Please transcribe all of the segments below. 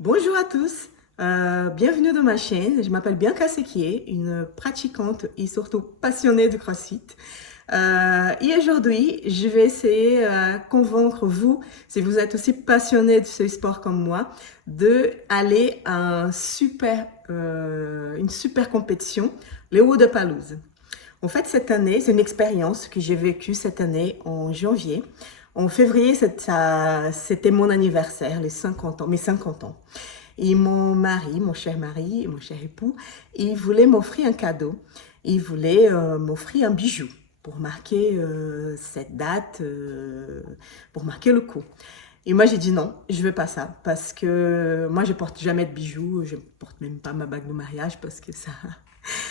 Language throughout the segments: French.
Bonjour à tous, bienvenue dans ma chaîne. Je m'appelle Bianca Sequier, une pratiquante et surtout passionnée de CrossFit. Et aujourd'hui, je vais essayer de convaincre vous, si vous êtes aussi passionné de ce sport comme moi, de aller à une super compétition, les Wodapalooza. En fait, cette année, c'est une expérience que j'ai vécue cette année en janvier. En février, c'était mon anniversaire, mes 50 ans. Et mon mari, mon cher mari, mon cher époux, il voulait m'offrir un cadeau. Il voulait m'offrir un bijou pour marquer cette date, pour marquer le coup. Et moi, j'ai dit non, je veux pas ça, parce que moi, je porte jamais de bijoux, je porte même pas ma bague de mariage, parce que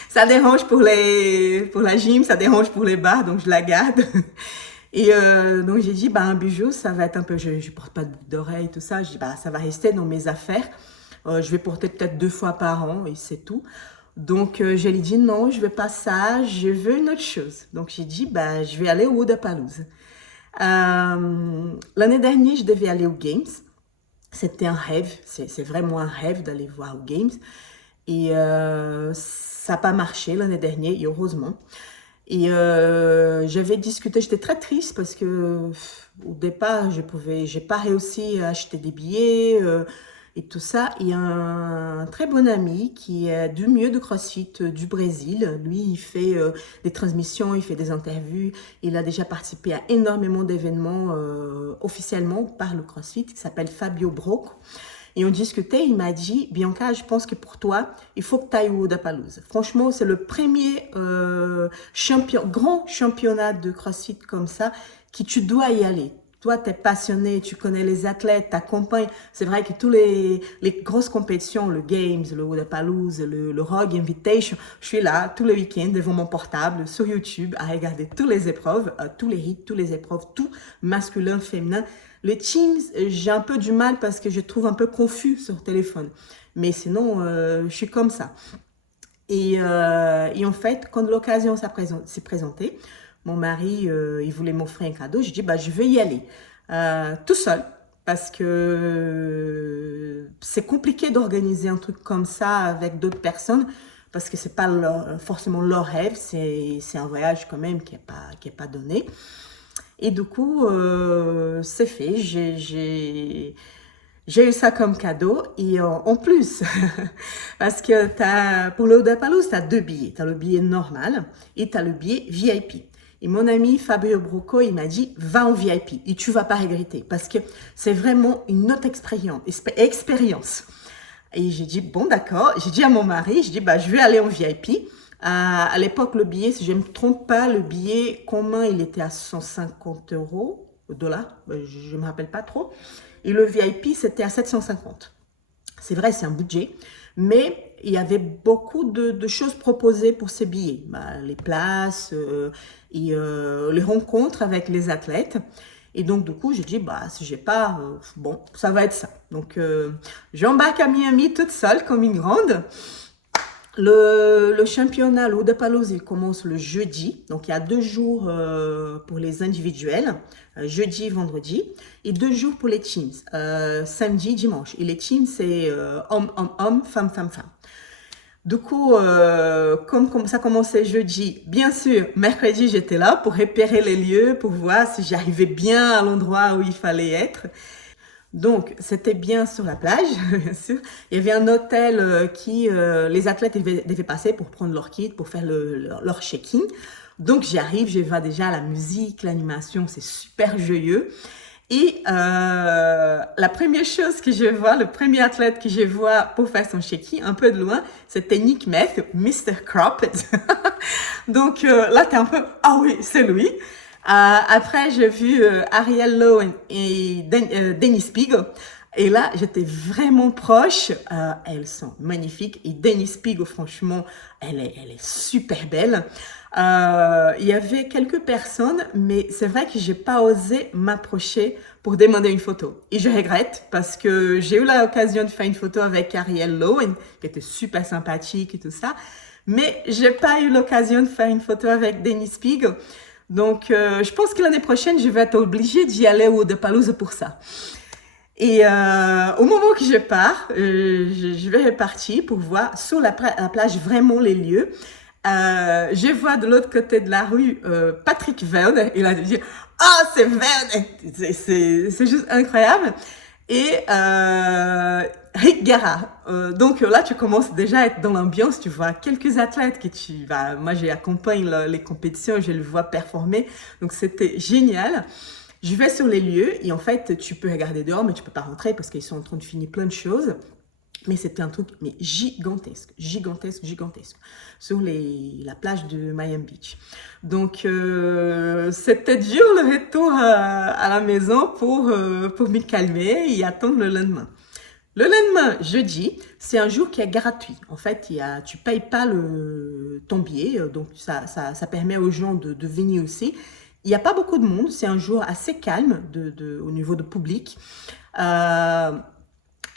ça dérange pour la gym, ça dérange pour les bars, donc je la garde. Et donc j'ai dit, bah, un bijou, ça va être un peu, je porte pas de boucle d'oreille, tout ça. Je dis, bah, ça va rester dans mes affaires. Je vais porter peut-être 2 fois par an et c'est tout. Donc je lui ai dit, non, je veux pas ça, je veux une autre chose. Donc j'ai dit, bah, je vais aller au Wodapalooza. L'année dernière, je devais aller aux Games. C'était un rêve, c'est vraiment un rêve d'aller voir aux Games. Et ça n'a pas marché l'année dernière, et heureusement. Et j'avais discuté, j'étais très triste parce que au départ, j'ai pas réussi à acheter des billets et tout ça. Il y a un très bon ami qui est du milieu de CrossFit du Brésil. Lui, il fait des transmissions, il fait des interviews. Il a déjà participé à énormément d'événements officiellement par le CrossFit, qui s'appelle Fabio Broco. Et on discutait, il m'a dit, Bianca, je pense que pour toi, il faut que tu ailles au Wodapalooza. Franchement, c'est le premier grand championnat de CrossFit comme ça, qui tu dois y aller. Toi, tu es passionné, tu connais les athlètes, t'accompagnes. C'est vrai que tous les grosses compétitions, le Games, le Wodapalooza, le Rogue Invitation, je suis là tous les week-ends devant mon portable, sur YouTube, à regarder toutes les épreuves, tous les hits, toutes les épreuves, tout masculin, féminin. Les Teams, j'ai un peu du mal parce que je trouve un peu confus sur téléphone. Mais sinon, je suis comme ça. Et en fait, quand l'occasion s'est présentée, mon mari, il voulait m'offrir un cadeau. Je dis, bah, je vais y aller tout seul parce que c'est compliqué d'organiser un truc comme ça avec d'autres personnes parce que c'est pas forcément leur rêve. C'est un voyage quand même qui est pas donné. Et du coup, c'est fait. J'ai eu ça comme cadeau. Et en plus, parce que pour le Wodapalooza, tu as 2 billets. Tu as le billet normal et tu as le billet VIP. Et mon ami Fabio Broco, il m'a dit, va en VIP et tu vas pas regretter parce que c'est vraiment une autre expérience. Et j'ai dit, bon, d'accord. J'ai dit à mon mari, je dis, bah, je vais aller en VIP. À l'époque, le billet, si je ne me trompe pas, le billet commun, il était à 150 euros, dollars, je ne me rappelle pas trop. Et le VIP, c'était à 750. C'est vrai, c'est un budget, mais il y avait beaucoup de choses proposées pour ces billets. Bah, les places et les rencontres avec les athlètes. Et donc, du coup, j'ai dit, bah, si j'ai pas, bon, ça va être ça. Donc, j'embarque à Miami toute seule, comme une grande. Le championnat, le Wodapalooza, il commence le jeudi. Donc, il y a 2 jours pour les individuels, jeudi et vendredi, et 2 jours pour les teams, samedi, dimanche. Et les teams, c'est homme, femme, femme, femme. Du coup, comme ça commençait jeudi, bien sûr, mercredi, j'étais là pour repérer les lieux, pour voir si j'arrivais bien à l'endroit où il fallait être. Donc, c'était bien sur la plage, bien sûr. Il y avait un hôtel qui les athlètes devaient passer pour prendre leur kit, pour faire leur check-in. Donc, j'arrive, je vois déjà la musique, l'animation, c'est super joyeux. Et la première chose que je vois, le premier athlète que je vois pour faire son check-in, un peu de loin, c'était Nick Meth, Mr. Cropped. Donc là, t'es un peu, ah oui, c'est lui. Après, j'ai vu Ariel Lowen et Dennis Spiegel. Et là, j'étais vraiment proche. Elles sont magnifiques. Et Dennis Spiegel, franchement, elle est super belle. Il y avait quelques personnes, mais c'est vrai que j'ai pas osé m'approcher pour demander une photo. Et je regrette parce que j'ai eu l'occasion de faire une photo avec Ariel Lowen, qui était super sympathique et tout ça. Mais j'ai pas eu l'occasion de faire une photo avec Dennis Spiegel. Donc, je pense que l'année prochaine, je vais être obligée d'y aller au Wodapalooza pour ça. Et au moment que je pars, je vais repartir pour voir sur la plage vraiment les lieux. Je vois de l'autre côté de la rue Patrick Verne. Il a dit « Oh, c'est Verne !» C'est juste incroyable. Et Rick Gara. Donc là, tu commences déjà à être dans l'ambiance. Tu vois quelques athlètes que tu vas... Moi, j'accompagne les compétitions, je les vois performer. Donc, c'était génial. Je vais sur les lieux et en fait, tu peux regarder dehors, mais tu peux pas rentrer parce qu'ils sont en train de finir plein de choses. Mais c'était un truc mais gigantesque, gigantesque, gigantesque, sur la plage de Miami Beach. Donc, c'était dur le retour à la maison pour me calmer et attendre le lendemain. Le lendemain, jeudi, c'est un jour qui est gratuit. En fait, tu ne payes pas ton billet, donc ça permet aux gens de venir aussi. Il n'y a pas beaucoup de monde, c'est un jour assez calme au niveau de public.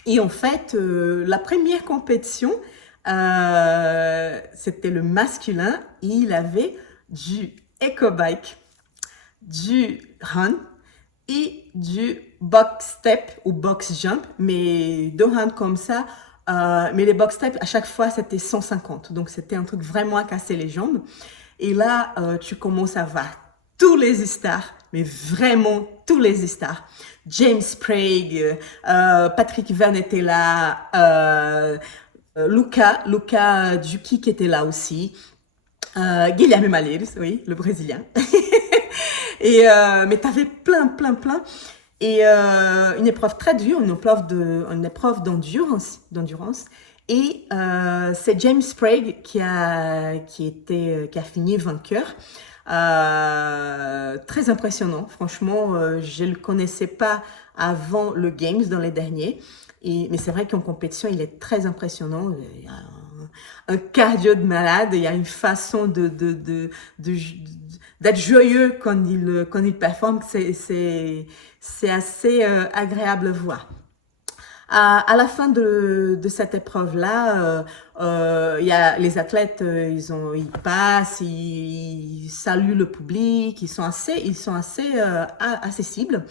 Et en fait, la première compétition, c'était le masculin. Et il avait du eco-bike, du run et du box step ou box jump. Mais deux runs comme ça. Mais les box step, à chaque fois, c'était 150. Donc, c'était un truc vraiment à casser les jambes. Et là, tu commences à voir tous les stars, mais vraiment tous les stars. James Sprague, Patrick Verne était là, Luca Duki qui était là aussi, Guilherme Malheiros, oui, le Brésilien. Et mais t'avais plein. Et une épreuve très dure, une épreuve d'endurance. Et c'est James Sprague qui a fini vainqueur. Très impressionnant, franchement, je le connaissais pas avant le Games dans les derniers, mais c'est vrai qu'en compétition, il est très impressionnant. Il y a un cardio de malade, il y a une façon d'être joyeux quand il performe, c'est assez agréable à voir. À la fin de cette épreuve-là, il y a les athlètes, ils passent, ils saluent le public, ils sont assez accessibles.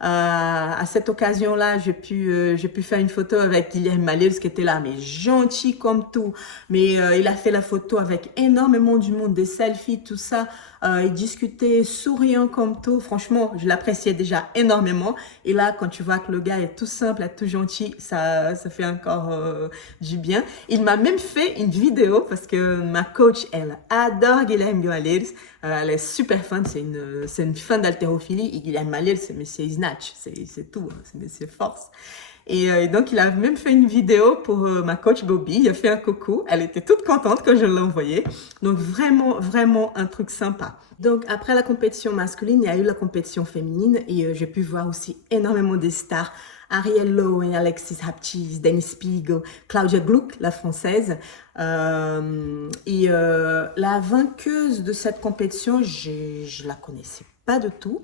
À cette occasion-là, j'ai pu faire une photo avec Guilherme Malheiros qui était là, mais gentil comme tout. Mais il a fait la photo avec énormément du monde, des selfies, tout ça. Il discutait souriant comme tout. Franchement, je l'appréciais déjà énormément. Et là, quand tu vois que le gars est tout simple, est tout gentil, ça fait encore du bien. Il m'a même fait une vidéo parce que ma coach, elle adore Guilherme Malheiros. Elle est super fan, c'est une fan d'haltérophilie. Et Guilherme Malheiros, c'est Monsieur Snatch, c'est tout, hein, c'est Monsieur Force. Et donc, il a même fait une vidéo pour ma coach Bobby. Il a fait un coucou. Elle était toute contente quand je l'ai envoyé. Donc, vraiment un truc sympa. Donc, après la compétition masculine, il y a eu la compétition féminine. Et j'ai pu voir aussi énormément de stars. Ariel Lowe, Alexis Hapchis, Dennis Spiegel, Claudia Gluck, la française. La vainqueuse de cette compétition, je la connaissais pas du tout.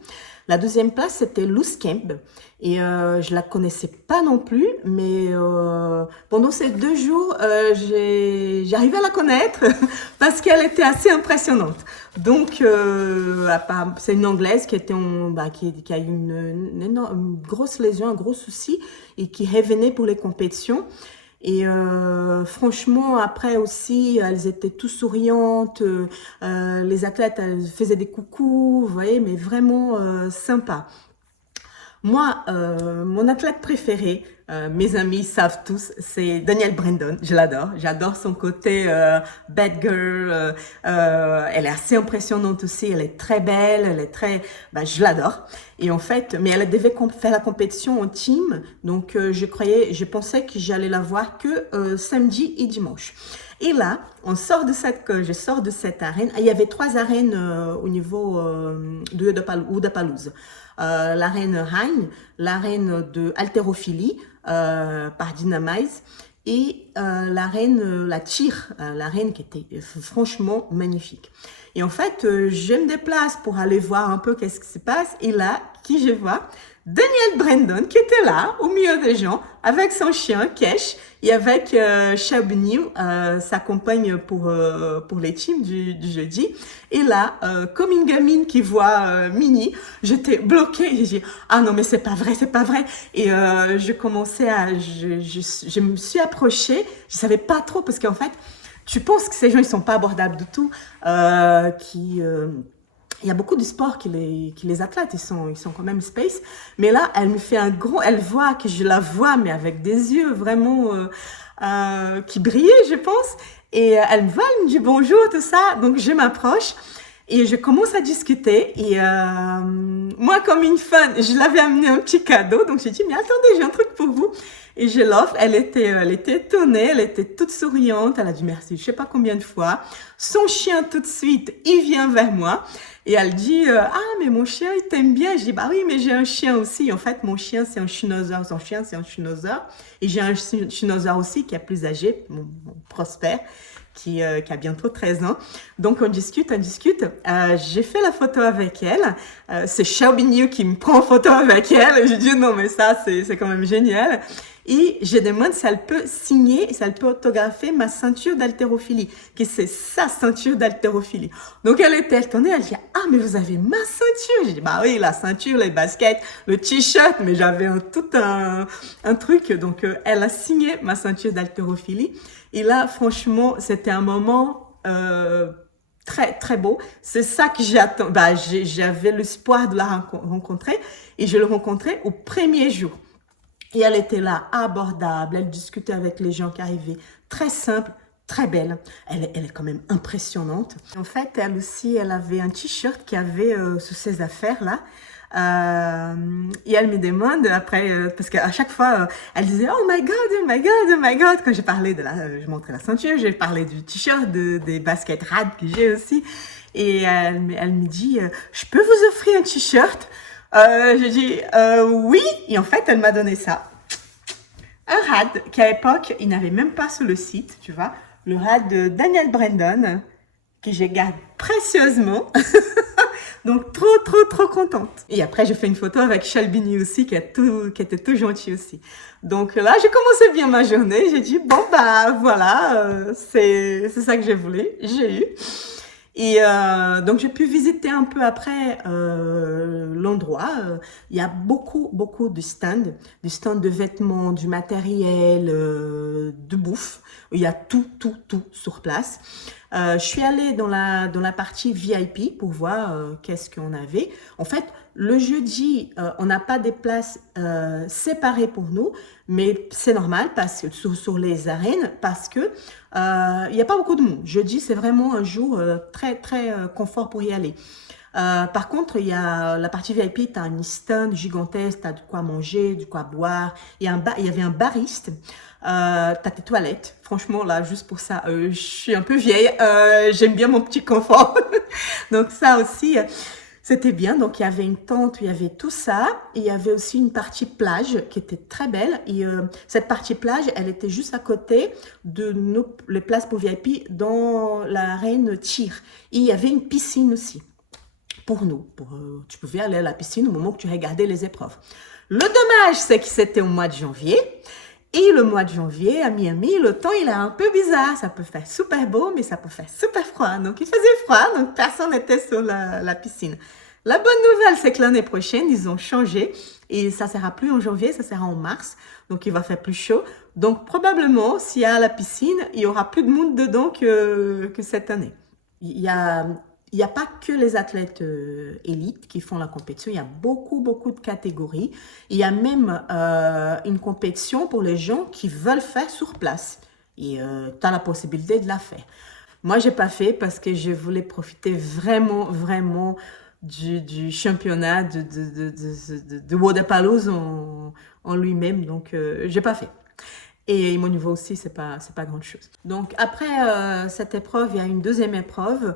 La deuxième place, c'était Luz Kemp. Et je la connaissais pas non plus, mais pendant ces 2 jours, j'arrivais à la connaître parce qu'elle était assez impressionnante. Donc, c'est une Anglaise qui a eu une grosse lésion, un gros souci et qui revenait pour les compétitions. Et franchement, après aussi, elles étaient toutes souriantes. Les athlètes, elles faisaient des coucous, vous voyez, mais vraiment sympa. Moi, mon athlète préféré, mes amis savent tous, c'est Danielle Brandon. Je l'adore. J'adore son côté bad girl. Elle est assez impressionnante aussi. Elle est très belle. Elle est je l'adore. Et en fait, mais elle devait faire la compétition en team. Donc, je pensais que j'allais la voir que samedi et dimanche. Et là, je sors de cette arène. Il y avait 3 arènes au niveau de Udapalooza. L'arène Hein, l'arène de haltérophilie par Dynamize et la Tire, l'arène qui était franchement magnifique. Et en fait, je me déplace pour aller voir un peu qu'est-ce qui se passe. Et là, qui je vois? Daniel Brandon qui était là, au milieu des gens, avec son chien, Kesh, et avec Xiaobin, sa compagne pour les teams du jeudi. Et là, comme une gamine qui voit Minnie, j'étais bloquée. J'ai dit, ah non, mais c'est pas vrai, c'est pas vrai. Et je commençais je me suis approchée. Je savais pas trop, parce qu'en fait, tu penses que ces gens, ils sont pas abordables du tout, il y a beaucoup de sports qui les athlètes, ils sont quand même space. Mais là, elle me fait elle voit que je la vois, mais avec des yeux vraiment qui brillaient, je pense. Et elle me voit, elle me dit bonjour, tout ça. Donc, je m'approche et je commence à discuter. Et moi, comme une fan, je l'avais amené un petit cadeau. Donc, j'ai dit, mais attendez, j'ai un truc pour vous. Et je l'offre. Elle était étonnée, elle était toute souriante. Elle a dit merci, je sais pas combien de fois. Son chien, tout de suite, il vient vers moi. Et elle dit, ah, mais mon chien, il t'aime bien. Je dis, bah oui, mais j'ai un chien aussi. En fait, mon chien, c'est un Schnauzer. Son chien, c'est un Schnauzer. Et j'ai un Schnauzer aussi qui est plus âgé, mon Prosper, qui a bientôt 13 ans. Donc, on discute. J'ai fait la photo avec elle. C'est Xiaobin Yu qui me prend en photo avec elle. Je dis, non, mais ça, c'est quand même génial. Et je demande si elle peut signer, si elle peut autographer ma ceinture d'haltérophilie, que c'est sa ceinture d'haltérophilie. Donc, elle était étonnée, elle dit, ah, mais vous avez ma ceinture. J'ai dit, bah oui, la ceinture, les baskets, le t-shirt, mais j'avais tout un truc. Donc, elle a signé ma ceinture d'haltérophilie. Et là, franchement, c'était un moment très, très beau. C'est ça que j'attends. Bah, j'avais l'espoir de la rencontrer et je l'ai rencontrée au premier jour. Et elle était là, abordable, elle discutait avec les gens qui arrivaient, très simple, très belle. Elle est quand même impressionnante. En fait, elle aussi, elle avait un t-shirt qui avait sous ses affaires-là. Et elle me demande après, parce qu'à chaque fois, elle disait, oh my god, oh my god, oh my god. Quand j'ai parlé je montrais la ceinture, j'ai parlé du t-shirt, des baskets rad que j'ai aussi. Et elle me dit, je peux vous offrir un t-shirt? J'ai dit oui, et en fait, elle m'a donné ça. Un rad qu'à l'époque, il n'avait même pas sur le site, tu vois. Le rad de Daniel Brandon, que je garde précieusement. Donc, trop, trop, trop contente. Et après, j'ai fait une photo avec Xiaobin aussi, qui était tout gentil aussi. Donc là, j'ai commencé bien ma journée. J'ai dit, bon, bah voilà, c'est ça que j'ai voulu, j'ai eu. Et donc, j'ai pu visiter un peu après l'endroit. Il y a beaucoup, beaucoup de stands de vêtements, du matériel, de bouffe. Il y a tout sur place. Je suis allée dans la partie VIP pour voir qu'est-ce qu'on avait. En fait, le jeudi, on n'a pas des places séparées pour nous, mais c'est normal parce que sur les arènes, parce que il n'y a pas beaucoup de monde. Jeudi, c'est vraiment un jour très très confort pour y aller. Par contre, il y a la partie VIP, tu as un stand gigantesque, tu as de quoi manger, de quoi boire. Il y avait un bariste, tu as tes toilettes. Franchement, là, juste pour ça, je suis un peu vieille, j'aime bien mon petit confort. Donc ça aussi, c'était bien. Donc il y avait une tente où il y avait tout ça. Et il y avait aussi une partie plage qui était très belle. Et cette partie plage, elle était juste à côté de les places pour VIP dans l'arène tir. Et il y avait une piscine aussi. Pour nous, tu pouvais aller à la piscine au moment que tu regardais les épreuves. Le dommage, c'est que c'était au mois de janvier. Et le mois de janvier, à Miami, le temps, il est un peu bizarre. Ça peut faire super beau, mais ça peut faire super froid. Donc, il faisait froid, donc personne n'était sur la piscine. La bonne nouvelle, c'est que l'année prochaine, ils ont changé. Et ça ne sera plus en janvier, ça sera en mars. Donc, il va faire plus chaud. Donc, probablement, s'il y a la piscine, il y aura plus de monde dedans que cette année. Il n'y a pas que les athlètes élites qui font la compétition, il y a beaucoup, beaucoup de catégories. Il y a même une compétition pour les gens qui veulent faire sur place. Et tu as la possibilité de la faire. Moi, je n'ai pas fait parce que je voulais profiter vraiment, vraiment du championnat de Wodapalooza en lui-même. Donc, je n'ai pas fait. Et mon niveau aussi, c'est pas grand chose. Donc après cette épreuve, il y a une deuxième épreuve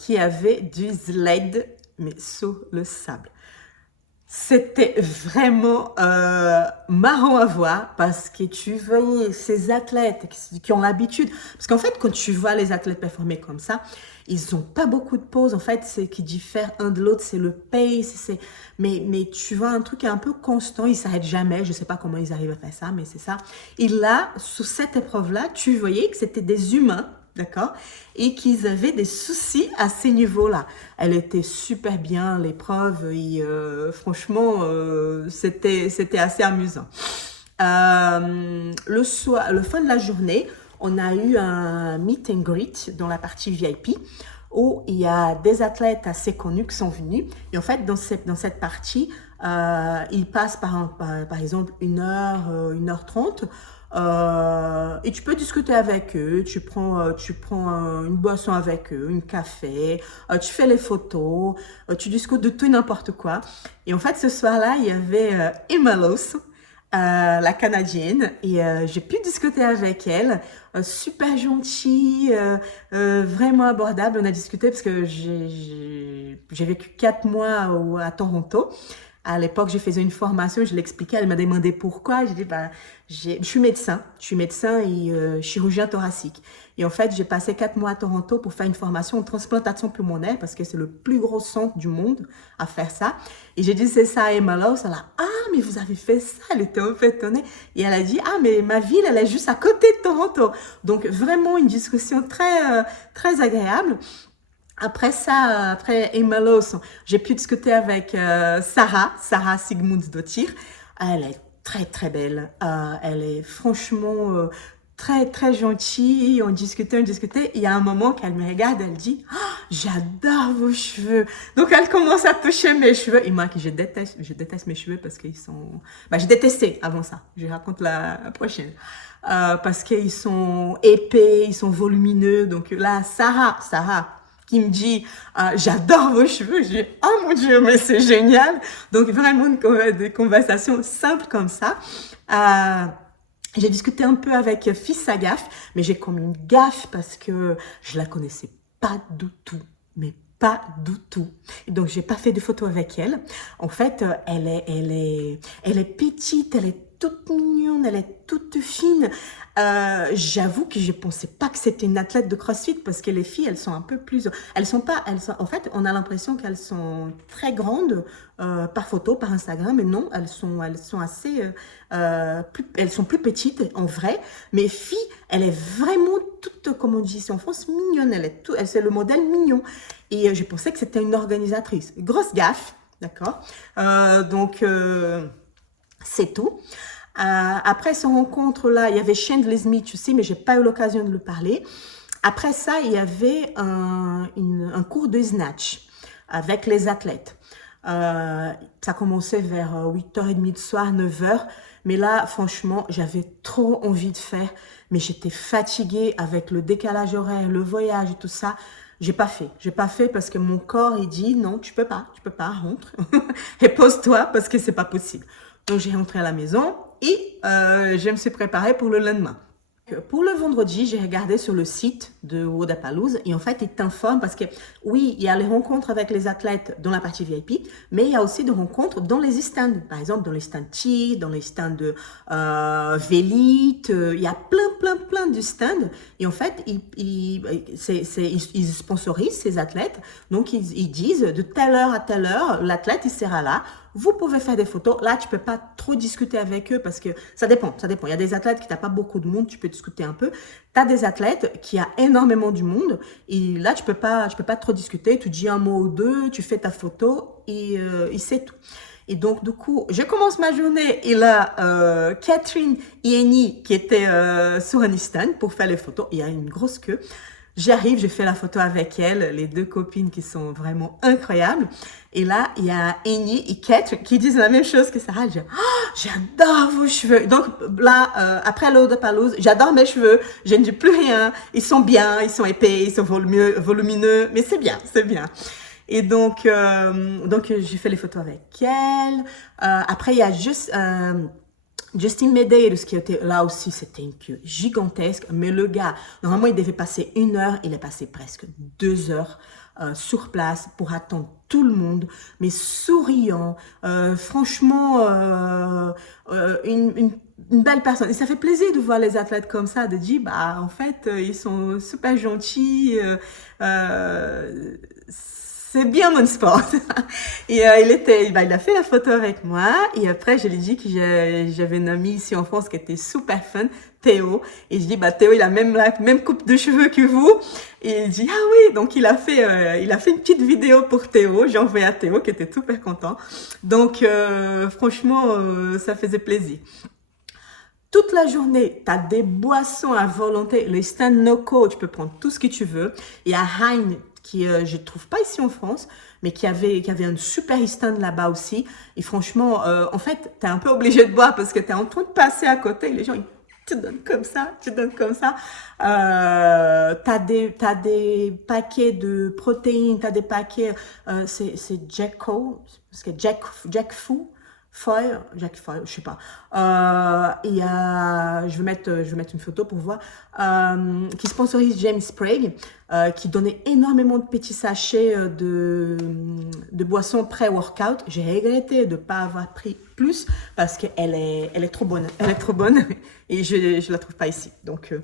qui avait du sled, mais sous le sable. C'était vraiment marrant à voir parce que tu voyais ces athlètes qui ont l'habitude. Parce qu'en fait, quand tu vois les athlètes performer comme ça, ils n'ont pas beaucoup de pauses. En fait, ce qui diffère un de l'autre, c'est le pace. Mais tu vois un truc un peu constant. Ils ne s'arrêtent jamais. Je ne sais pas comment ils arrivent à faire ça, mais c'est ça. Et là, sous cette épreuve-là, tu voyais que c'était des humains. D'accord? Et qu'ils avaient des soucis à ces niveaux-là. Elle était super bien, l'épreuve, et franchement, c'était assez amusant. Le soir, le fin de la journée, on a eu un meet and greet dans la partie VIP où il y a des athlètes assez connus qui sont venus. Et en fait, dans cette partie, ils passent par exemple 1 heure 30. Et tu peux discuter avec eux, tu prends une boisson avec eux, un café, tu fais les photos, tu discutes de tout et n'importe quoi. Et en fait, ce soir-là, il y avait Emma Lowe, la Canadienne, et j'ai pu discuter avec elle, super gentille, vraiment abordable. On a discuté parce que j'ai vécu 4 mois à Toronto. À l'époque, j'ai fait une formation, je l'expliquais, elle m'a demandé pourquoi. J'ai dit, bah, je suis médecin et chirurgien thoracique. Et en fait, j'ai passé 4 mois à Toronto pour faire une formation en transplantation pulmonaire parce que c'est le plus gros centre du monde à faire ça. Et j'ai dit, c'est ça à Emma Lowe. Elle a, ah, mais vous avez fait ça. Elle était un peu étonnée. Et elle a dit, ah, mais ma ville, elle est juste à côté de Toronto. Donc, vraiment une discussion très agréable. Après ça, après Emma Lowe, j'ai pu discuter avec Sarah Sigmundsdottir. Elle est très belle. Elle est franchement très gentille. On discutait. Il y a un moment qu'elle me regarde, elle dit, ah, j'adore vos cheveux. Donc elle commence à toucher mes cheveux. Et moi, je déteste mes cheveux parce qu'ils sont. Bah, je détestais avant ça. Je raconte la prochaine. Parce qu'ils sont épais, ils sont volumineux. Donc là, Sarah qui me dit j'adore vos cheveux. Je dis oh mon Dieu, mais c'est génial. Donc vraiment des conversations simples comme ça. J'ai discuté un peu avec Fils Sagaf, mais j'ai commis une gaffe parce que je la connaissais pas du tout. Mais pas du tout. Et donc, j'ai pas fait de photos avec elle. En fait, elle est petite, elle est toute mignonne, elle est toute fine. J'avoue que je pensais pas que c'était une athlète de CrossFit parce que les filles, elles sont un peu plus, en fait, on a l'impression qu'elles sont très grandes par photo, par Instagram, mais non, elles sont assez, elles sont plus petites en vrai. Mais fille, elle est vraiment toute, comme on dit ici en France, mignonne. C'est le modèle mignon. Et je pensais que c'était une organisatrice. Grosse gaffe, d'accord. Donc c'est tout. Après cette rencontre-là, il y avait Chandler Smith aussi, mais j'ai pas eu l'occasion de lui parler. Après ça, il y avait un cours de snatch avec les athlètes. Ça commençait vers 8h30 de soir, 9h. Mais là, franchement, j'avais trop envie de faire. Mais j'étais fatiguée avec le décalage horaire, le voyage et tout ça. J'ai pas fait parce que mon corps, il dit non, tu peux pas, rentre. Et pose-toi parce que c'est pas possible. Donc, j'ai rentré à la maison et je me suis préparée pour le lendemain. Pour le vendredi, j'ai regardé sur le site de Wodapalooza et en fait, ils t'informent parce que oui, il y a les rencontres avec les athlètes dans la partie VIP, mais il y a aussi des rencontres dans les stands. Par exemple, dans les stands TI, dans les stands de Vélite, il y a plein de stands. Et en fait, ils sponsorisent ces athlètes. Donc, ils disent de telle heure à telle heure, l'athlète, il sera là. Vous pouvez faire des photos. Là, tu peux pas trop discuter avec eux parce que ça dépend. Il y a des athlètes qui n'ont pas beaucoup de monde, tu peux discuter un peu. Tu as des athlètes qui a énormément du monde et là, tu peux pas trop discuter. Tu dis un mot ou deux, tu fais ta photo et c'est tout. Et donc, du coup, je commence ma journée et là, Catherine Ieni qui était sur un stand pour faire les photos. Il y a une grosse queue. J'arrive, je fais la photo avec elle, les deux copines qui sont vraiment incroyables. Et là, il y a Eni et Kate qui disent la même chose que Sarah. Je dis, oh, j'adore vos cheveux. Donc là, après Wodapalooza, j'adore mes cheveux. Je ne dis plus rien. Ils sont bien, ils sont épais, ils sont volumineux. Mais c'est bien, c'est bien. Et donc j'ai fait les photos avec elle. Après, il y a juste Justin Medeiros qui était là aussi, c'était une queue gigantesque, mais le gars, normalement il devait passer 1 heure, il est passé presque 2 heures. sur place pour attendre tout le monde, mais souriant, franchement, une belle personne. Et ça fait plaisir de voir les athlètes comme ça, de dire, bah, en fait, ils sont super gentils, c'est bien mon sport. Et il a fait la photo avec moi. Et après, je lui ai dit que j'avais une amie ici en France qui était super fun, Théo. Et je dis, bah, Théo, il a même la même coupe de cheveux que vous. Et il dit, ah oui. Donc, il a fait une petite vidéo pour Théo. J'ai envoyé à Théo qui était super content. Donc, franchement, ça faisait plaisir. Toute la journée, tu as des boissons à volonté. Les stands Noco, tu peux prendre tout ce que tu veux. Il y a Hein qui, je ne trouve pas ici en France, mais qui avait un super stand là-bas aussi. Et franchement, en fait, tu es un peu obligé de boire parce que tu es en train de passer à côté. Les gens, ils te donnent comme ça, tu donnes comme ça. T'as des paquets de protéines, t'as des paquets, c'est Jacko, parce que Jack Fu. Jack Foy, je sais pas. Je vais mettre une photo pour voir, qui sponsorise James Sprague, qui donnait énormément de petits sachets de boissons pré-workout. J'ai regretté de ne pas avoir pris plus parce qu'elle est trop bonne. Elle est trop bonne et je la trouve pas ici. Donc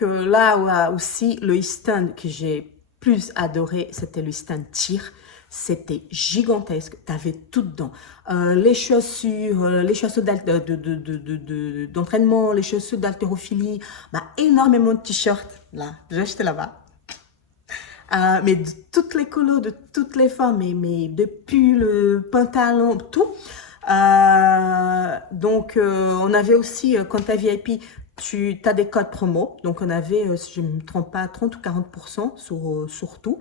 là aussi, le stand que j'ai plus adoré, c'était le stand tir. C'était gigantesque, tu avais tout dedans. Les chaussures d'entraînement, les chaussures d'haltérophilie, bah, énormément de t-shirts, là, j'ai acheté là-bas. Mais de toutes les couleurs, de toutes les formes, mais de pulls, pantalons, tout. On avait aussi, quand tu es VIP, tu as des codes promo. Donc, on avait, si je ne me trompe pas, 30 ou 40% sur tout.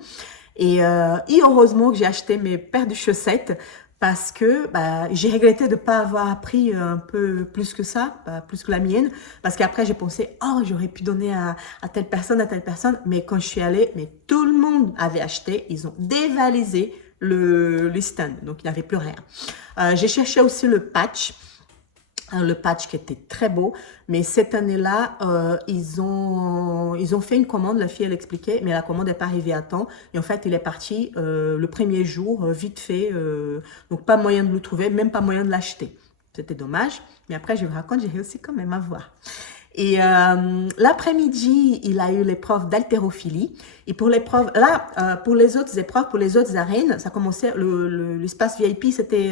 Et heureusement que j'ai acheté mes paires de chaussettes parce que bah, j'ai regretté de ne pas avoir pris un peu plus que ça, plus que la mienne. Parce qu'après, j'ai pensé, oh, j'aurais pu donner à telle personne, à telle personne. Mais quand je suis allée, mais tout le monde avait acheté. Ils ont dévalisé le stand. Donc, il n'y avait plus rien. J'ai cherché aussi le patch. Le patch qui était très beau, mais cette année-là, ils ont fait une commande, la fille elle expliquait, mais la commande n'est pas arrivée à temps, et en fait il est parti le premier jour, vite fait, donc pas moyen de le trouver, même pas moyen de l'acheter. C'était dommage, mais après je vous raconte, j'ai réussi quand même à voir. Et l'après-midi, il a eu l'épreuve d'haltérophilie. Et pour l'épreuve, là, pour les autres épreuves, pour les autres arènes, ça commençait, l'espace VIP, c'était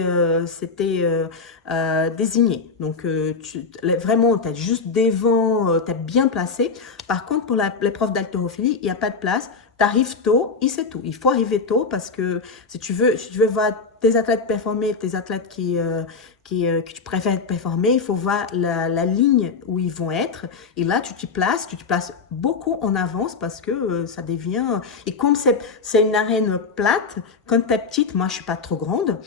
désigné. Donc, vraiment, tu es juste devant, tu es bien placé. Par contre, pour l'épreuve d'haltérophilie, il n'y a pas de place. Tu arrives tôt et c'est tout. Il faut arriver tôt parce que si tu veux voir tes athlètes performer, tes athlètes que tu préfères performer, il faut voir la ligne où ils vont être. Et là, tu te places beaucoup en avance parce que ça devient... Et comme c'est une arène plate, quand tu es petite, moi je suis pas trop grande,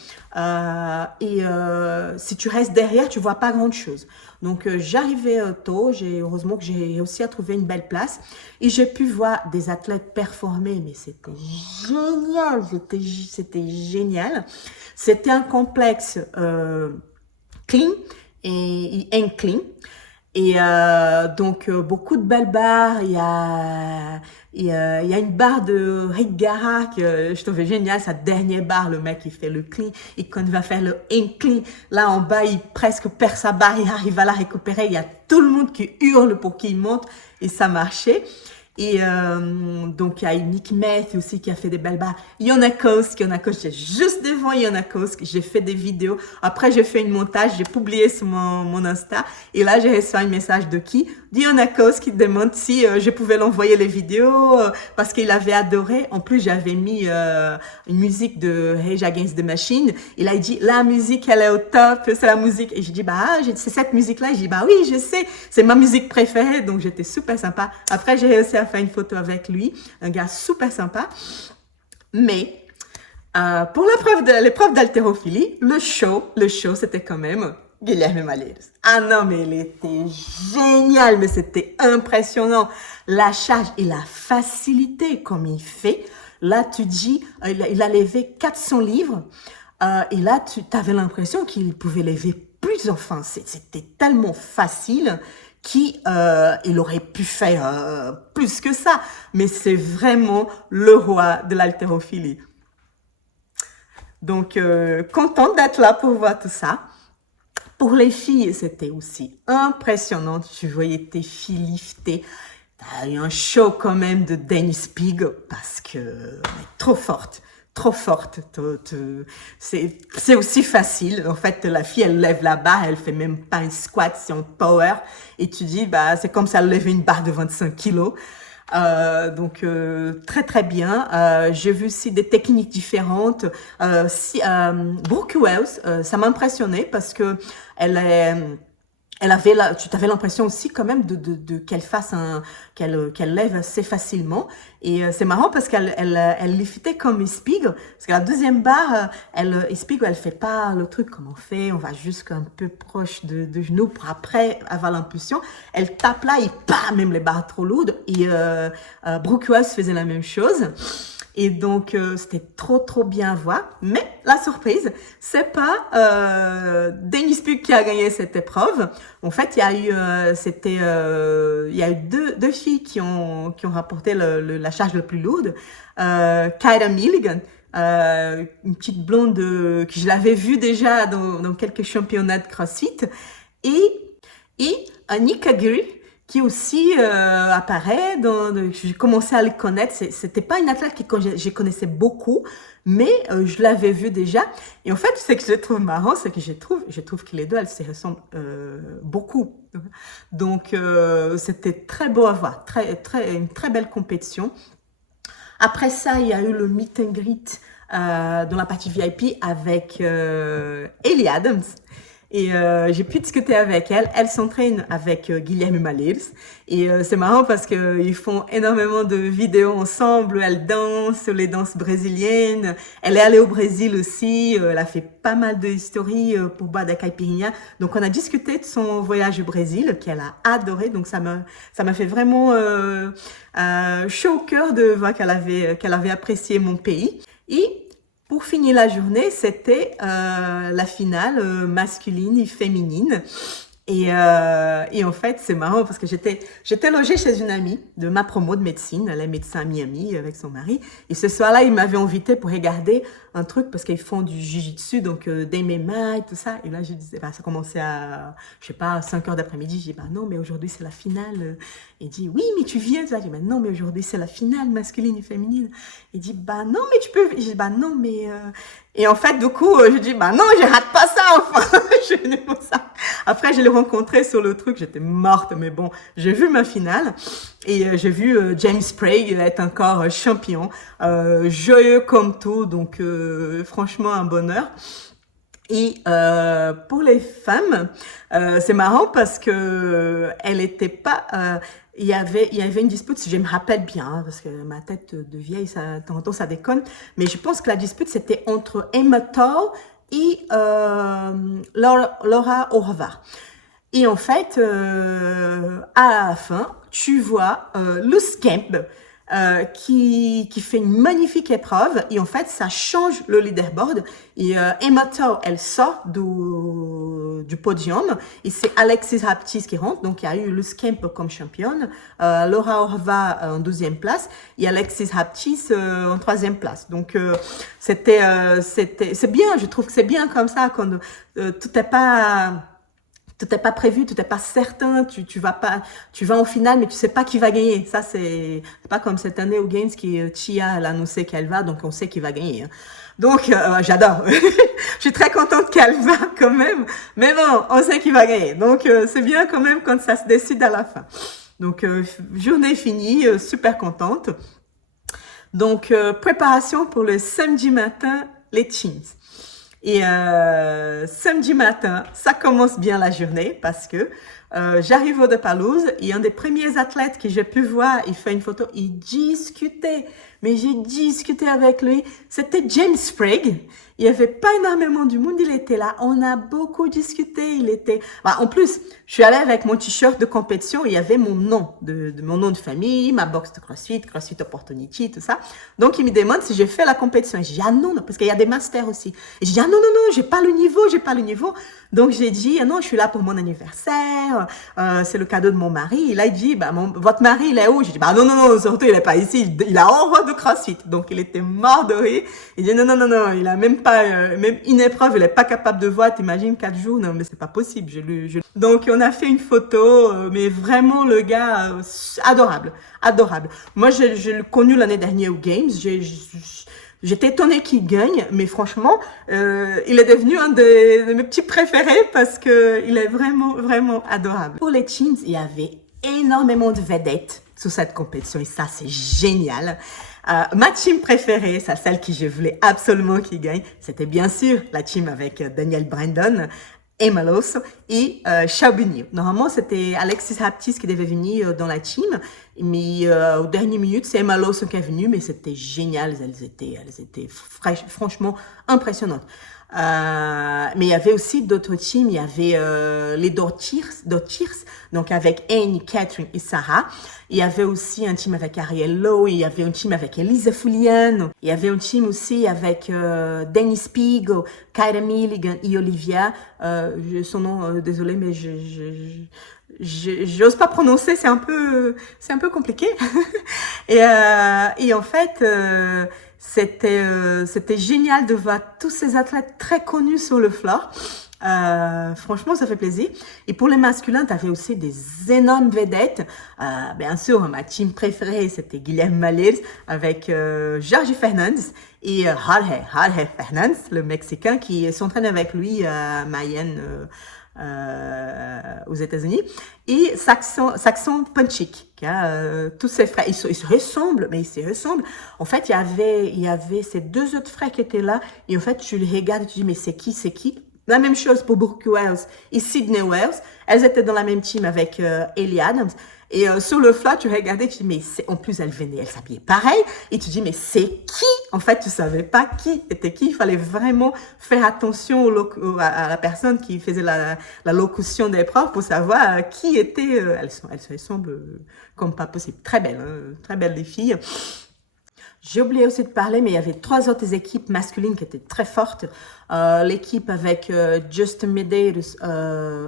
si tu restes derrière, tu vois pas grand-chose. Donc, j'arrivais tôt, heureusement que j'ai réussi à trouver une belle place et j'ai pu voir des athlètes performer, mais c'était génial, c'était génial. C'était un complexe clean et incline. Et beaucoup de belles barres. Il y a une barre de Rick Gara que je trouvais géniale. Sa dernière barre, le mec, il fait le clean. Et quand il va faire le incline, là en bas, il presque perd sa barre. Il arrive à la récupérer. Il y a tout le monde qui hurle pour qu'il monte. Et ça marchait. Et donc, il y a Nick Meth aussi qui a fait des belles barres. Ionakosk, j'étais juste devant Ionakosk. J'ai fait des vidéos. Après, j'ai fait une montage. J'ai publié sur mon Insta. Et là, j'ai reçu un message de qui? D'Ionakosk qui demande si je pouvais l'envoyer les vidéos parce qu'il avait adoré. En plus, j'avais mis une musique de Rage Against the Machine. Il a dit, la musique, elle est au top. C'est la musique. Et j'ai dit, c'est cette musique-là. J'ai dit, oui, je sais. C'est ma musique préférée. Donc, j'étais super sympa. Après, j'ai réussi à faire une photo avec lui, un gars super sympa. Mais pour l'épreuve d'haltérophilie, le show, c'était quand même Guilherme Malheiros. Ah non, mais il était génial, mais c'était impressionnant. La charge et la facilité comme il fait. Là, tu dis, il a levé 400 livres. Et là, tu avais l'impression qu'il pouvait lever plus. Enfin, c'était tellement facile il aurait pu faire plus que ça, mais c'est vraiment le roi de l'haltérophilie. Donc, contente d'être là pour voir tout ça. Pour les filles, c'était aussi impressionnant. Tu voyais tes filles lifter. T'as eu un show quand même de Dennis Pig parce que trop forte. Trop forte. C'est aussi facile. En fait, la fille, elle lève la barre, elle fait même pas un squat, c'est en power. Et tu dis, bah, c'est comme ça, elle lève une barre de 25 kilos. Donc très très bien. J'ai vu aussi des techniques différentes. Brooke Wells, ça m'a impressionné parce que elle avait tu avais l'impression aussi quand même qu'elle fasse qu'elle lève assez facilement. Et c'est marrant parce elle liftait comme Espig. Parce que la deuxième barre, Espig, elle fait pas le truc comme on fait. On va jusqu'un peu proche de genou pour après avoir l'impulsion. Elle tape là et bam, même les barres trop lourdes. Et Brooke Wells faisait la même chose. Et donc, c'était trop bien à voir. Mais la surprise, c'est pas Dennis Pug qui a gagné cette épreuve. En fait, il y a eu deux filles qui ont rapporté la charge la plus lourde. Kyra Milligan, une petite blonde que je l'avais vue déjà dans quelques championnats de CrossFit. Et Anika Giri, qui aussi apparaît j'ai commencé à le connaître. C'était pas une athlète que je connaissais beaucoup, mais je l'avais vue déjà. Et en fait, ce que je trouve marrant, c'est que je trouve que les deux, elles se ressemblent beaucoup. Donc, c'était très beau à voir, une très belle compétition. Après ça, il y a eu le meet and greet dans la partie VIP avec Ellie Adams. Et j'ai pu discuter avec elle. Elle s'entraîne avec Guilherme Malheiros. Et c'est marrant parce qu'ils font énormément de vidéos ensemble. Elle danse les danses brésiliennes. Elle est allée au Brésil aussi. Elle a fait pas mal de stories pour boire des caipirinha. Donc on a discuté de son voyage au Brésil qu'elle a adoré. Donc ça m'a fait vraiment chaud au cœur de voir qu'elle avait apprécié mon pays. Et pour finir la journée, c'était la finale masculine et féminine. Et en fait, c'est marrant parce que j'étais logée chez une amie de ma promo de médecine. Elle est médecin à Miami avec son mari. Et ce soir-là, il m'avait invité pour regarder un truc parce qu'ils font du jiu-jitsu, donc des MMA et tout ça. Et là, je disais, bah, ça commençait à, je sais pas, 5 heures d'après-midi. Je dis, bah non, mais aujourd'hui, c'est la finale. Il dit, oui, mais tu viens. Je dis, bah non, mais aujourd'hui, c'est la finale masculine et féminine. Il dit, bah non, mais tu peux. Je dis, bah non, mais... Et en fait, du coup, je dis, bah non, je rate pas ça, enfin. Je suis venue pour ça. Après, je l'ai rencontré sur le truc. J'étais morte, mais bon, j'ai vu ma finale. Et j'ai vu James Sprague être encore champion. Joyeux comme tout, donc franchement, un bonheur. Et pour les femmes, c'est marrant parce que elle était pas... il y avait une dispute, si je me rappelle bien, hein, parce que ma tête de vieille, de temps en temps, ça déconne. Mais je pense que la dispute, c'était entre Emma Toll et Laura Horvath. Et en fait, à la fin, tu vois Luz Kemp qui fait une magnifique épreuve. Et en fait, ça change le leaderboard. Et Emma Toll, elle sort du podium. Et c'est Alexis Haptis qui rentre. Donc, il y a eu Luz Kemp comme championne, Laura Horvath en 12e place et Alexis Haptis en 3e place. Donc, c'est bien. Je trouve que c'est bien comme ça quand tout n'est pas prévu, tout n'est pas certain, tu vas en finale, mais tu sais pas qui va gagner. Ça, c'est pas comme cette année au Games Chia, elle a annoncé qu'elle va, donc on sait qui va gagner. Hein. Donc, j'adore. Je suis très contente qu'elle va quand même. Mais bon, on sait qui va gagner. Donc, c'est bien quand même quand ça se décide à la fin. Donc, journée finie, super contente. Donc, préparation pour le samedi matin, les Chins. Et samedi matin, ça commence bien la journée parce que j'arrive au Dapalouse et un des premiers athlètes que j'ai pu voir, il fait une photo, il discutait mais j'ai discuté avec lui. C'était James Sprague. Il n'y avait pas énormément du monde, il était là. On a beaucoup discuté. Il était. Bah, en plus, je suis allée avec mon t-shirt de compétition. Il y avait mon nom, mon nom de famille, ma box de CrossFit, CrossFit Opportunity, tout ça. Donc il me demande si j'ai fait la compétition. Et j'ai dit ah non, non, parce qu'il y a des masters aussi. Et j'ai dit ah non, non, non, j'ai pas le niveau, j'ai pas le niveau. Donc j'ai dit ah non, je suis là pour mon anniversaire. C'est le cadeau de mon mari. Il a dit bah votre mari il est où? J'ai dit bah non, non, non, surtout il est pas ici. Il a horreur de CrossFit. Donc il était mort de rire. Il dit non, non, non, non, il a même pas, même une épreuve, il est pas capable de voir. T'imagines 4 jours? Non, mais c'est pas possible. Donc on a fait une photo, mais vraiment le gars adorable, adorable. Moi je l'ai connu l'année dernière aux Games. J'étais étonnée qu'il gagne, mais franchement, il est devenu un de mes petits préférés parce que il est vraiment, vraiment adorable. Pour les teams, il y avait énormément de vedettes sur cette compétition et ça, c'est génial. Ma team préférée, c'est celle que je voulais absolument qu'il gagne, c'était bien sûr la team avec Daniel Brandon, Emma Loso et Charbonnier. Normalement, c'était Alexis Haptis qui devait venir dans la team, mais aux dernières minutes, c'est Emma Loso qui est venue, mais c'était génial, elles étaient franchement impressionnantes. Mais il y avait aussi d'autres teams, il y avait les Dottiers, donc avec Annie, Catherine et Sarah. Il y avait aussi un team avec Ariel Lowe, il y avait un team avec Elisa Fulian, il y avait un team aussi avec Danny Spiegel, Kyra Milligan et Olivia. Son nom, désolé, mais j'ose pas prononcer, c'est un peu compliqué. et en fait, c'était génial de voir tous ces athlètes très connus sur le floor. Franchement, ça fait plaisir. Et pour les masculins, tu avais aussi des énormes vedettes. Bien sûr, ma team préférée, c'était Guilherme Malles avec Jorge Fernandes et Jorge Fernandes, le Mexicain qui s'entraîne avec lui à Mayen aux États-Unis, et Saxon Punchik, qui a tous ses frères. Ils se ressemblent, mais ils se ressemblent. En fait, il y avait ces deux autres frères qui étaient là, et en fait, tu les regardes et tu dis, mais c'est qui, c'est qui? La même chose pour Brooke Wells et Sydney Wells. Elles étaient dans la même team avec Ellie Adams. Et sur le floor, tu regardais, tu dis, mais en plus, elle s'habillait pareil. Et tu dis, mais c'est qui? En fait, tu savais pas qui était qui. Il fallait vraiment faire attention à la personne qui faisait la locution des profs pour savoir qui était. Elles se ressemblent comme pas possible. Très belles, hein, très belles les filles. J'ai oublié aussi de parler, mais il y avait 3 autres équipes masculines qui étaient très fortes. L'équipe avec Justin Medeiros,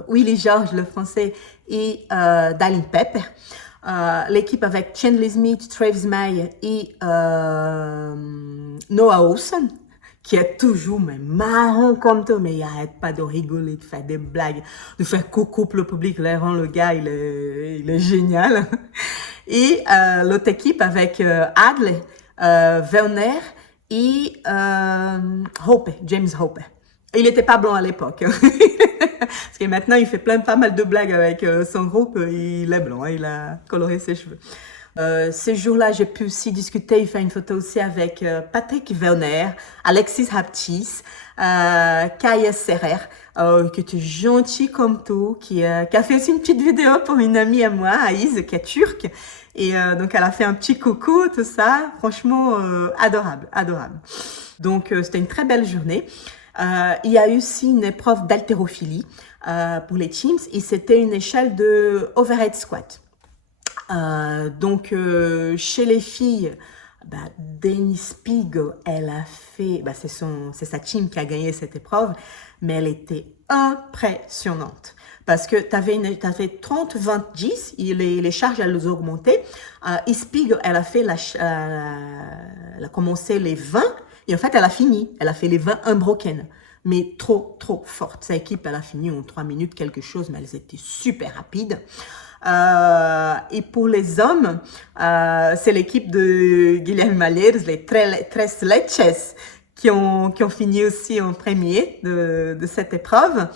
Willy George, le français, et Darlene Pepper. L'équipe avec Chandler Smith, Travis Mayer et Noah Olson, qui est toujours marrant comme toi, mais il n'arrête pas de rigoler, de faire des blagues, de faire coucou pour le public. Là, le gars, il est génial. Et l'autre équipe avec Adley, Werner et James Hope. Il n'était pas blanc à l'époque. Parce que maintenant, il fait pas mal de blagues avec son groupe. Il est blanc, il a coloré ses cheveux. Ces jours-là, j'ai pu aussi discuter, faire une photo aussi avec Patrick Werner, Alexis Haptis, Kaya Serrer, qui était gentil comme tout, qui a fait aussi une petite vidéo pour une amie à moi, Aïs, qui est turque. Et donc, elle a fait un petit coucou, tout ça. Franchement, adorable, adorable. Donc, c'était une très belle journée. Il y a eu aussi une épreuve d'haltérophilie pour les teams et c'était une échelle de overhead squat. Donc, chez les filles, Danny Spiegel, elle a fait, c'est sa team qui a gagné cette épreuve, mais elle était impressionnante. Parce que tu avais 30, 20, 10, et les charges, elles ont augmenté. Et Spiegel, elle a commencé les 20, et en fait, elle a fini. Elle a fait les 20 unbroken. Mais trop forte. Sa équipe, elle a fini en 3 minutes quelque chose, mais elles étaient super rapides. Et pour les hommes, c'est l'équipe de Guilherme Malles, les Tres Leches, qui ont fini aussi en premier de cette épreuve.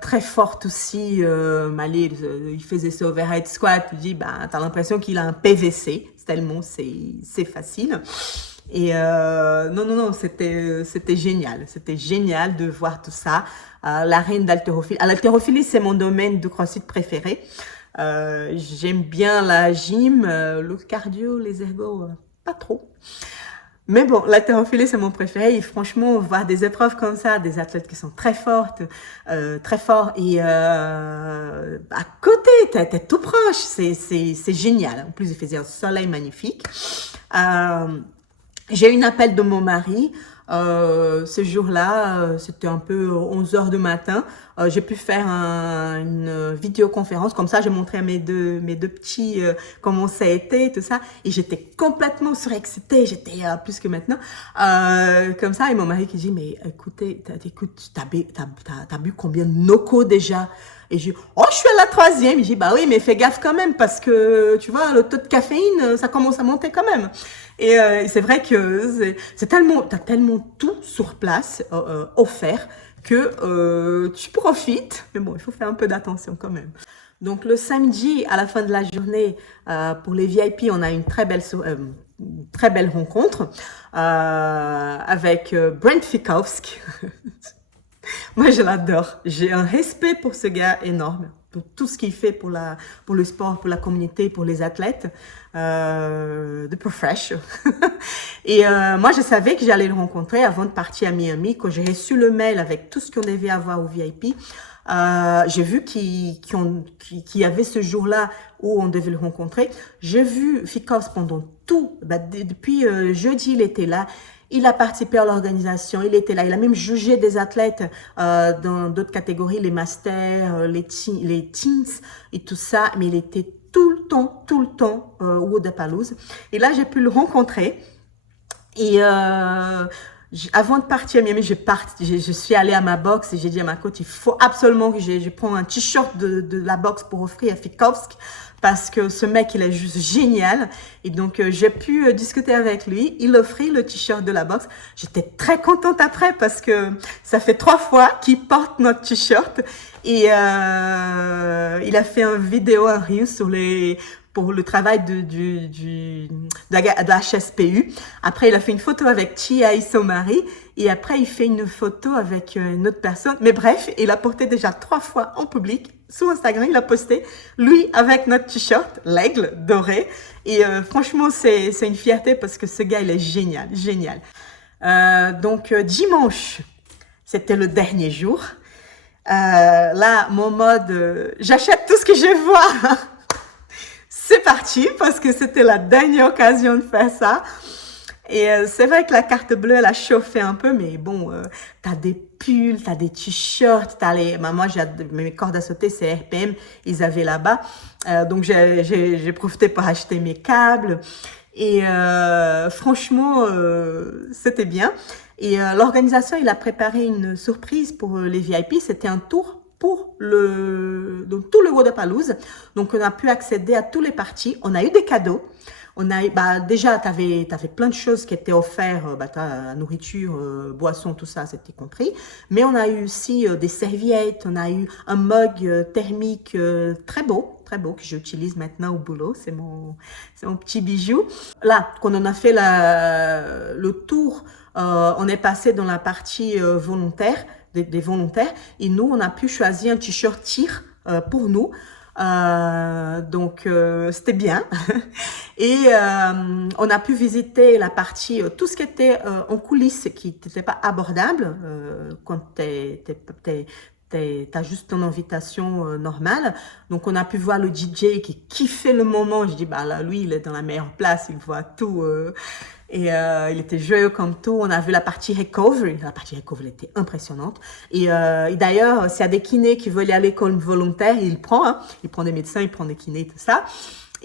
Très forte aussi, Malles, il faisait ce overhead squat, tu dis, t'as l'impression qu'il a un PVC, tellement c'est facile. Et non, c'était génial. C'était génial de voir tout ça. La reine d'haltérophilie. L'haltérophilie, c'est mon domaine de CrossFit préféré. J'aime bien la gym, le cardio, les ergos. pas trop. Mais bon, l'haltérophilie, c'est mon préféré. Et franchement, voir des épreuves comme ça, des athlètes qui sont très fortes, très forts, et à côté, t'es tout proche. C'est génial. En plus, il faisait un soleil magnifique. J'ai eu un appel de mon mari. Ce jour-là, c'était un peu 11 heures du matin. J'ai pu faire une vidéoconférence. Comme ça, j'ai montré à mes deux petits comment ça a été, tout ça. Et j'étais complètement surexcitée. J'étais plus que maintenant. Comme ça, et mon mari qui dit, mais écoutez, t'as bu combien de Noco déjà? Et je dis, oh, je suis à la 3e. Il dit, bah oui, mais fais gaffe quand même parce que, tu vois, le taux de caféine, ça commence à monter quand même. Et c'est vrai que t'as tellement tout sur place, offert, que tu profites. Mais bon, il faut faire un peu d'attention quand même. Donc le samedi, à la fin de la journée, pour les VIP, on a une très belle rencontre avec Brent Fikowski. Moi, je l'adore. J'ai un respect pour ce gars énorme, pour tout ce qu'il fait pour le sport, pour la communauté, pour les athlètes, de Profresh. Et moi, je savais que j'allais le rencontrer avant de partir à Miami. Quand j'ai reçu le mail avec tout ce qu'on devait avoir au VIP, j'ai vu qu'il y avait ce jour-là où on devait le rencontrer. J'ai vu Fikos pendant tout, depuis jeudi, il était là. Il a participé à l'organisation, il était là. Il a même jugé des athlètes dans d'autres catégories, les masters, les teens et tout ça. Mais il était tout le temps au Wodapalooza. Et là, j'ai pu le rencontrer. Et avant de partir à Miami, je suis allée à ma box et j'ai dit à ma coach, il faut absolument que je prenne un t-shirt de la box pour offrir à Fikowski parce que ce mec, il est juste génial. Et donc, j'ai pu discuter avec lui. Il offrit le t-shirt de la box. J'étais très contente après parce que ça fait 3 fois qu'il porte notre t-shirt. Et il a fait une vidéo, un reel pour le travail de la HSPU. Après, il a fait une photo avec Chia et son mari. Et après, il fait une photo avec une autre personne. Mais bref, il a porté déjà 3 fois en public. Sur Instagram, il a posté, lui, avec notre t-shirt, l'aigle doré. Et franchement, c'est une fierté parce que ce gars, il est génial, génial. Donc, dimanche, c'était le dernier jour. Là, mon mode, j'achète tout ce que je vois. C'est parti parce que c'était la dernière occasion de faire ça. Et c'est vrai que la carte bleue, elle a chauffé un peu, mais bon, t'as des pulls, t'as des t-shirts, moi, mes cordes à sauter, c'est RPM, ils avaient là-bas. Donc, j'ai profité pour acheter mes câbles. Et franchement, c'était bien. Et l'organisation, il a préparé une surprise pour les VIP. C'était un tour pour donc, tout le Wodapalooza. Donc, on a pu accéder à tous les parties. On a eu des cadeaux. On a déjà, t'avais plein de choses qui étaient offertes, la nourriture, boisson, tout ça, c'était compris. Mais on a eu aussi des serviettes, on a eu un mug thermique très beau que j'utilise maintenant au boulot. C'est mon petit bijou. Là, quand on a fait le tour, on est passé dans la partie volontaire, des volontaires, et nous, on a pu choisir un t-shirt tir pour nous. Donc c'était bien. Et on a pu visiter la partie, tout ce qui était en coulisses qui n'était pas abordable quand t'as juste ton invitation normale. Donc on a pu voir le DJ qui kiffait le moment. Je dis bah là lui il est dans la meilleure place, il voit tout. Et il était joyeux comme tout. On a vu la partie recovery. La partie recovery était impressionnante. Et d'ailleurs, s'il y a des kinés qui veulent y aller comme volontaires, il prend. Hein. Il prend des médecins, il prend des kinés, tout ça.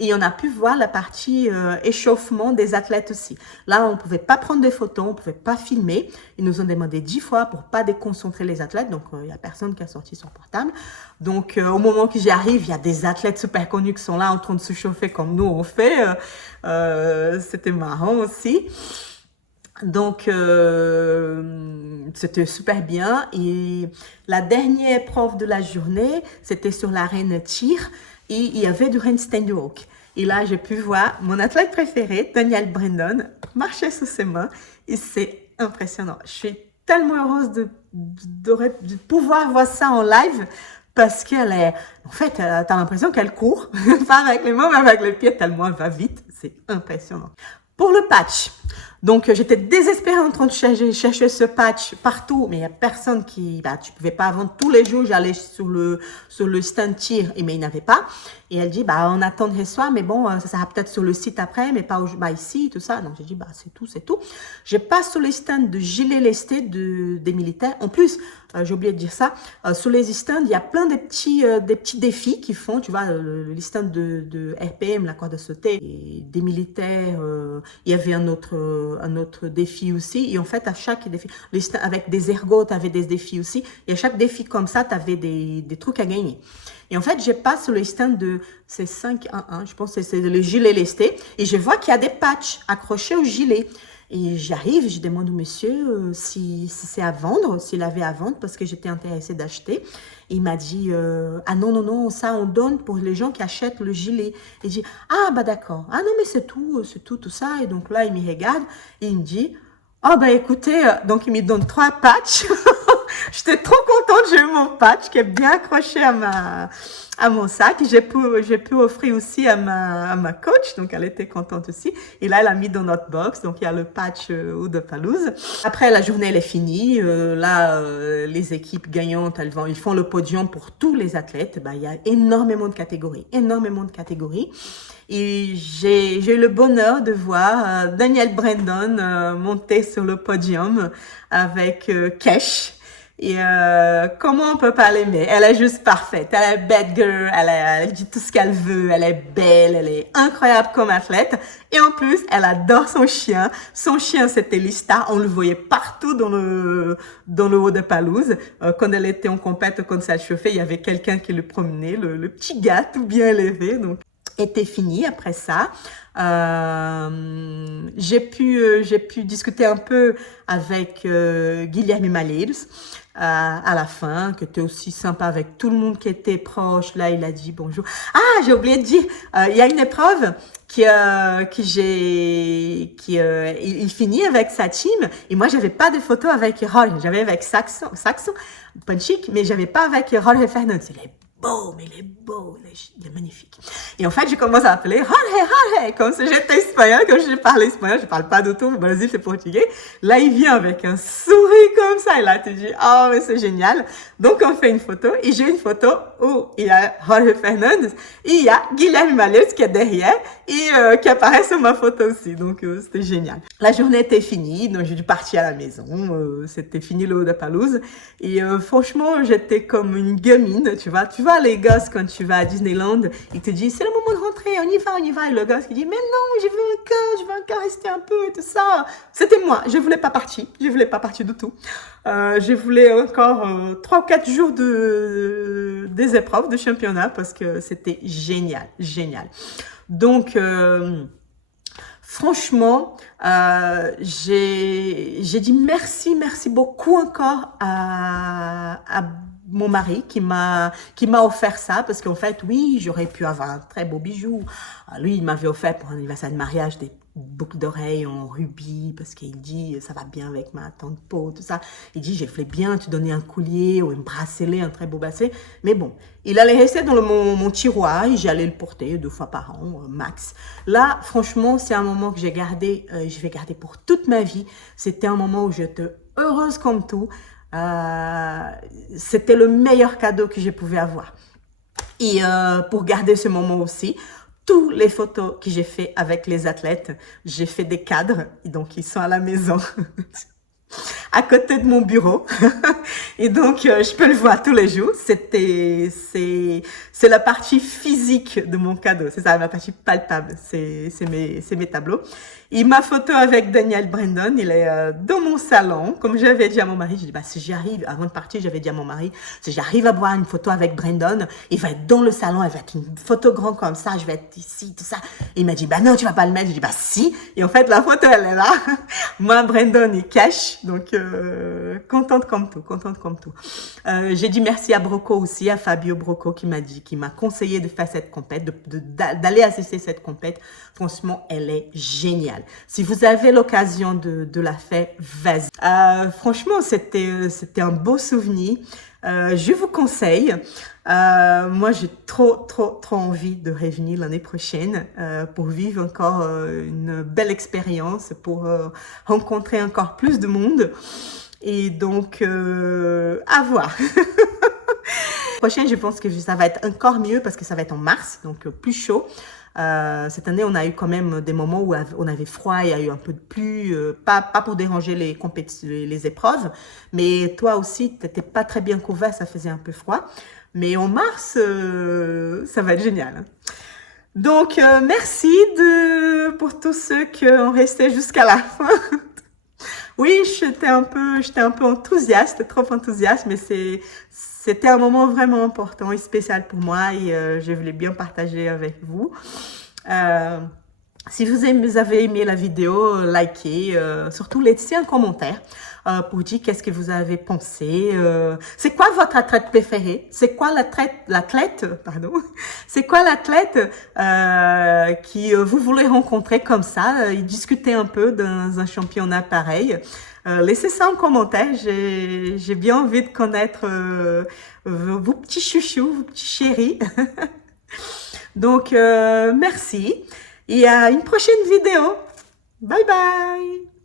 Et on a pu voir la partie échauffement des athlètes aussi. Là, on ne pouvait pas prendre des photos, on ne pouvait pas filmer. Ils nous ont demandé 10 fois pour ne pas déconcentrer les athlètes. Donc, il n'y a personne qui a sorti son portable. Donc, au moment que j'y arrive, il y a des athlètes super connus qui sont là en train de se chauffer comme nous on fait. C'était marrant aussi. Donc, c'était super bien. Et la dernière épreuve de la journée, c'était sur l'arène tir. Et il y avait du handstand walk. Et là, j'ai pu voir mon athlète préféré, Danielle Brandon, marcher sous ses mains. Et c'est impressionnant. Je suis tellement heureuse de pouvoir voir ça en live parce qu'elle est... En fait, t'as l'impression qu'elle court, pas avec les mains, mais avec les pieds, tellement elle va vite. C'est impressionnant. Pour le patch, donc j'étais désespérée en train de chercher ce patch partout, mais il n'y a personne qui, tu pouvais pas vendre tous les jours, j'allais sur le stand tir, mais il n'y avait pas. Et elle dit, on attendrait ça, mais bon, ça sera peut-être sur le site après, mais pas ici, tout ça. Donc j'ai dit, c'est tout, c'est tout. Je passe sur les stands de gilets lestés des militaires. En plus, j'ai oublié de dire ça, sur les stands, il y a plein des petits défis qu'ils font, tu vois, les stands de RPM, la corde à sauter, et des militaires, il y avait un autre défi aussi. Et en fait, à chaque défi, avec des ergots, tu avais des défis aussi. Et à chaque défi comme ça, tu avais des trucs à gagner. Et en fait, je passe sur le stand c'est 511, je pense que c'est le gilet lesté. Et je vois qu'il y a des patchs accrochés au gilet. Et j'arrive, je demande au monsieur si c'est à vendre, s'il avait à vendre, parce que j'étais intéressée d'acheter. Il m'a dit, ah non, ça on donne pour les gens qui achètent le gilet. Et je dis, d'accord. Ah non, mais c'est tout ça. Et donc là, il me regarde et il me dit, écoutez, donc il me donne 3 patchs. J'étais trop contente, j'ai eu mon patch qui est bien accroché à mon sac. J'ai pu offrir aussi à ma coach, donc elle était contente aussi. Et là, elle a mis dans notre box, donc il y a le patch Oudapalooza. Après, la journée, elle est finie. Les équipes gagnantes, ils font le podium pour tous les athlètes. Il y a énormément de catégories. Et j'ai eu le bonheur de voir Danielle Brandon monter sur le podium avec Kesh. Et comment on peut pas l'aimer? Elle est juste parfaite. Elle est bad girl, elle dit tout ce qu'elle veut, elle est belle, elle est incroyable comme athlète. Et en plus, elle adore son chien. Son chien, c'était Lista. On le voyait partout dans le Oudapalooza. Quand elle était en compète, quand ça chauffait, il y avait quelqu'un qui le promenait, le petit gars tout bien élevé. Donc, était fini après ça. J'ai pu discuter un peu avec Guilherme Malheiros à la fin, que était aussi sympa avec tout le monde qui était proche. Là, il a dit bonjour. J'ai oublié de dire, il y a une épreuve il finit avec sa team, et moi j'avais pas de photo avec Jorge, j'avais avec Saxon Panchik, mais j'avais pas avec Jorge Fernandes. Il est beau, il est magnifique. Et en fait, je commence à appeler Jorge, comme si j'étais espagnol, comme je parlais espagnol, je parle pas du tout, au Brésil c'est portugais. Là, il vient avec un sourire comme ça, et là, tu dis, mais c'est génial. Donc, on fait une photo, et j'ai une photo où il y a Jorge Fernandes, et il y a Guilherme Malheiros qui est derrière, et qui apparaît sur ma photo aussi. Donc, c'était génial. La journée était finie, donc j'ai dû partir à la maison. C'était fini le Oudapalooza. Et franchement, j'étais comme une gamine, tu vois, les gosses, quand tu vas à Disneyland, ils te disent, c'est le moment de rentrer, on y va. Et le gosse qui dit, mais non, je veux encore rester un peu et tout ça. C'était moi, je voulais pas partir du tout. Je voulais encore 3 ou 4 jours des épreuves de championnat parce que c'était génial. Donc, franchement, j'ai dit merci beaucoup encore à mon mari qui m'a offert ça, parce qu'en fait, oui, j'aurais pu avoir un très beau bijou. Lui, il m'avait offert pour un anniversaire de mariage des boucles d'oreilles en rubis, parce qu'il dit, ça va bien avec ma tante peau, tout ça. Il dit, je ferais bien te donner un collier ou un bracelet, un très beau bracelet. Mais bon, il allait rester dans mon tiroir et j'allais le porter 2 fois par an, max. Là, franchement, c'est un moment que je vais garder pour toute ma vie. C'était un moment où j'étais heureuse comme tout. C'était le meilleur cadeau que je pouvais avoir. Et pour garder ce moment aussi, toutes les photos que j'ai fait avec les athlètes, j'ai fait des cadres, donc ils sont à la maison, à côté de mon bureau. Et donc, je peux le voir tous les jours. C'est la partie physique de mon cadeau. C'est ça, la partie palpable. C'est mes tableaux. Et ma photo avec Danielle Brandon, il est dans mon salon. Comme j'avais dit à mon mari, j'ai dit, si j'arrive, avant de partir, j'avais dit à mon mari, si j'arrive à voir une photo avec Brandon, il va être dans le salon, elle va être une photo grande comme ça, je vais être ici, tout ça. Et il m'a dit, non, tu vas pas le mettre. J'ai dit, si. Et en fait, la photo, elle est là. Moi, Brandon, il cache. Donc, contente comme tout. J'ai dit merci à Broco aussi, à Fabio Broco qui m'a conseillé de faire cette compète, d'aller assister cette compète. Franchement, elle est géniale. Si vous avez l'occasion de la faire, vas-y. Franchement, c'était un beau souvenir. Je vous conseille. Moi, j'ai trop envie de revenir l'année prochaine pour vivre encore une belle expérience, pour rencontrer encore plus de monde. Et donc, à voir. Prochaine, je pense que ça va être encore mieux parce que ça va être en mars, donc plus chaud. Cette année, on a eu quand même des moments où on avait froid, il y a eu un peu de pluie, pas pour déranger les épreuves, mais toi aussi, tu n'étais pas très bien couvert, ça faisait un peu froid. Mais en mars, ça va être génial. Donc, merci pour tous ceux qui ont resté jusqu'à la fin. Oui, j'étais un peu enthousiaste, trop enthousiaste, mais c'était un moment vraiment important et spécial pour moi et je voulais bien partager avec vous. Si vous avez aimé la vidéo, likez, surtout laissez un commentaire pour dire qu'est-ce que vous avez pensé. C'est quoi votre athlète préféré? C'est quoi l'athlète, pardon? C'est quoi l'athlète qui vous voulez rencontrer comme ça et discuter un peu dans un championnat pareil? Laissez ça en commentaire, j'ai bien envie de connaître vos petits chouchous, vos petits chéris. Donc, merci et à une prochaine vidéo. Bye bye!